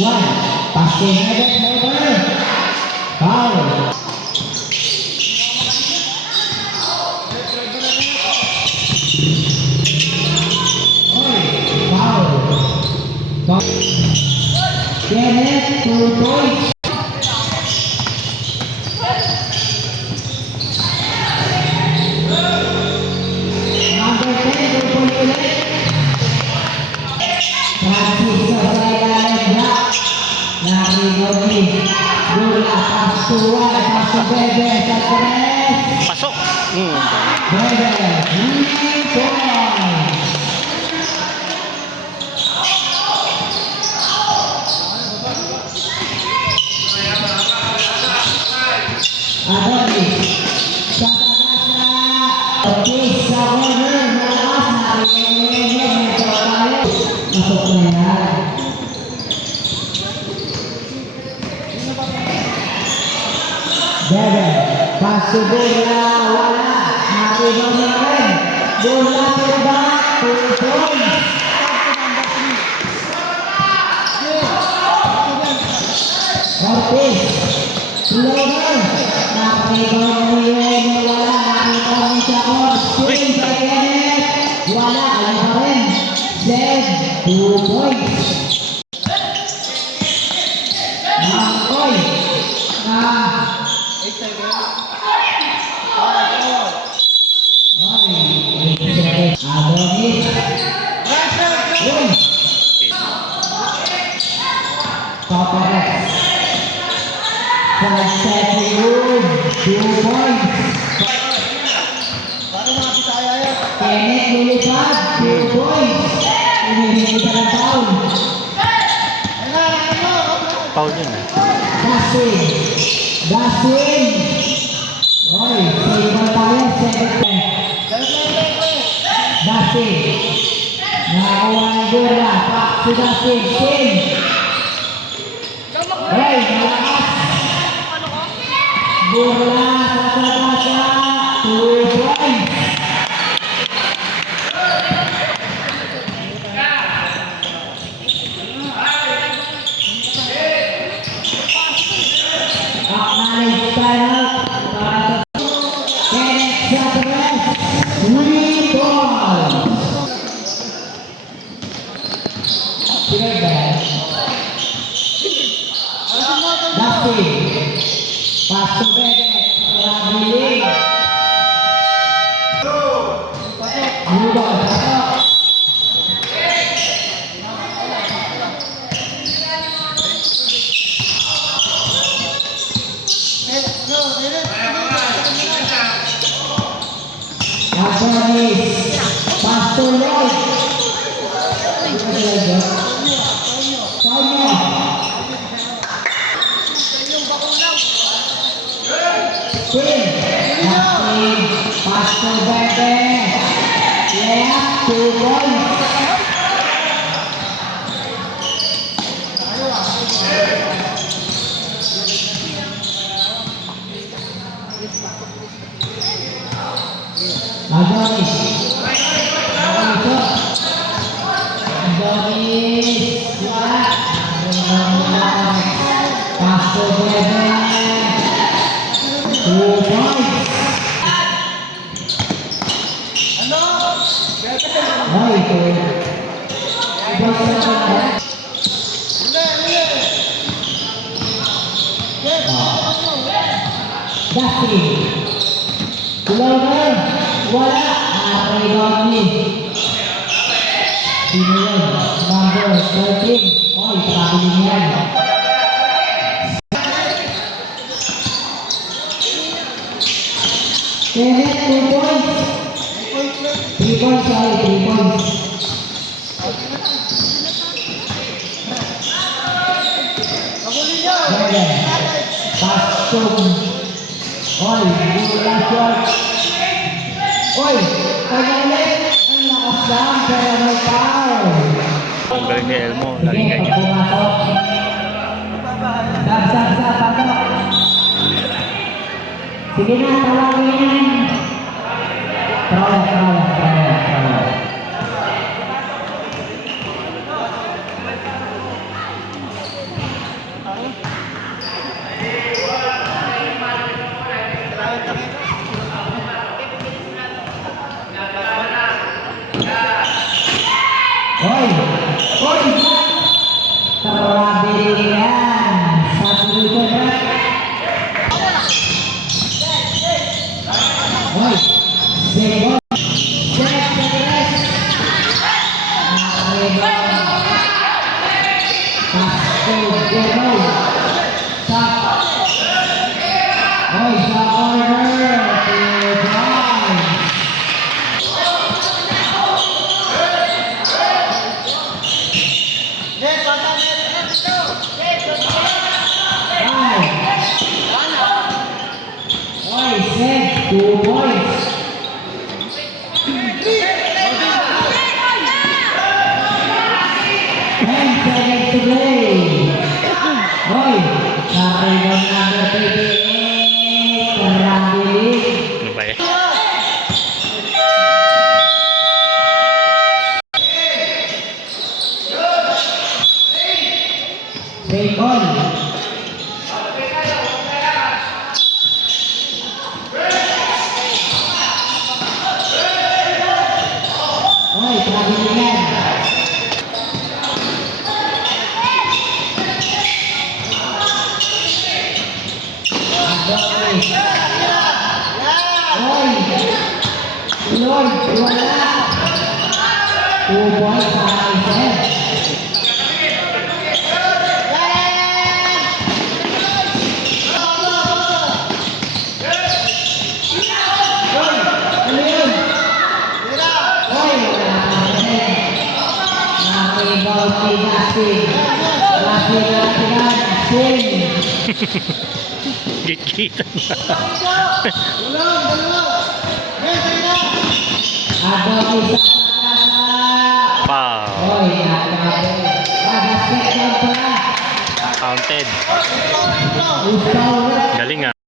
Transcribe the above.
One. Passing headed over. Foul. Kenneth, 2 points. Number 10, 2 points ulit. Francis sa sideline block. Narigogi. Bola, pass to one, pass to Bebe sa tres. Pasok. Bebe, 3 points. Adonis sa kasa Otis sa corner malakas narinig medyo tayo masok na yan Bebe paso bola wala narinig na rin bola tiba 2 points Otis Logan Nakikita mo yun, wala, nakita mo siya ko, swing sa Kenneth, wala, ano pa rin, Zed, 2 points. Mangkoy, Adonis, yun, Paparex, 5 seconds, 2 points. Kenneth lulipad, 2 points. Hinihingi pa ng foul. Foul yun eh. Dasin. Oy, save tayo, 7. Dasin. Nakakuha ng bola. Pak si Dasin. Sin. Oy, malakas. Bola sa kasa, 2 points. Acknowledge timeout para sa Kenneth sa tres, 3 balls. Dustin, pass to Bebe, Rabili. Mubal, pasok. Adonis, pass to Lloyd. Tonyo. Sin, pass to Bebe. Left, 2 points. Adonis. Adonis. Wala. Pass to Bebe. 2 points. Oh, ito. Dustin. Logan. Wala. Rebound ni. Sino yun? Number 13. Oh, itakabili niyan. Kenneth, 2 points. 3 points, sorry, 3 points. Pasok. Oy, bola short. Oy, kaya ulit. Ang lakas lang, pero may foul. Ang galing ni Elmo, lagi Sige, ganyan. pag pumasok. Dagdag sa pasok. Sige na, tawagin yan. Throw. yan. Substitution break. Oy, second. Set the rest. Rebound. Pass to Jebo. Stop. Oy, sa corner. To John. Oy, set 2 points. 10 seconds to play. Oy, na-rebound number 38. Karabili. Ano ba yan? Second. Oy, karabili yan. Oy, Lord, wala. 2 points sa Isaac. Ano yun? Oy, wala ka rin. Nakibawag kay Dustin. Dustin natin yan. Dustin. Git-kita na. Adobe sa sakana. Foul. Oy, nakakabay. Basket lang pala. Counted. Ustaw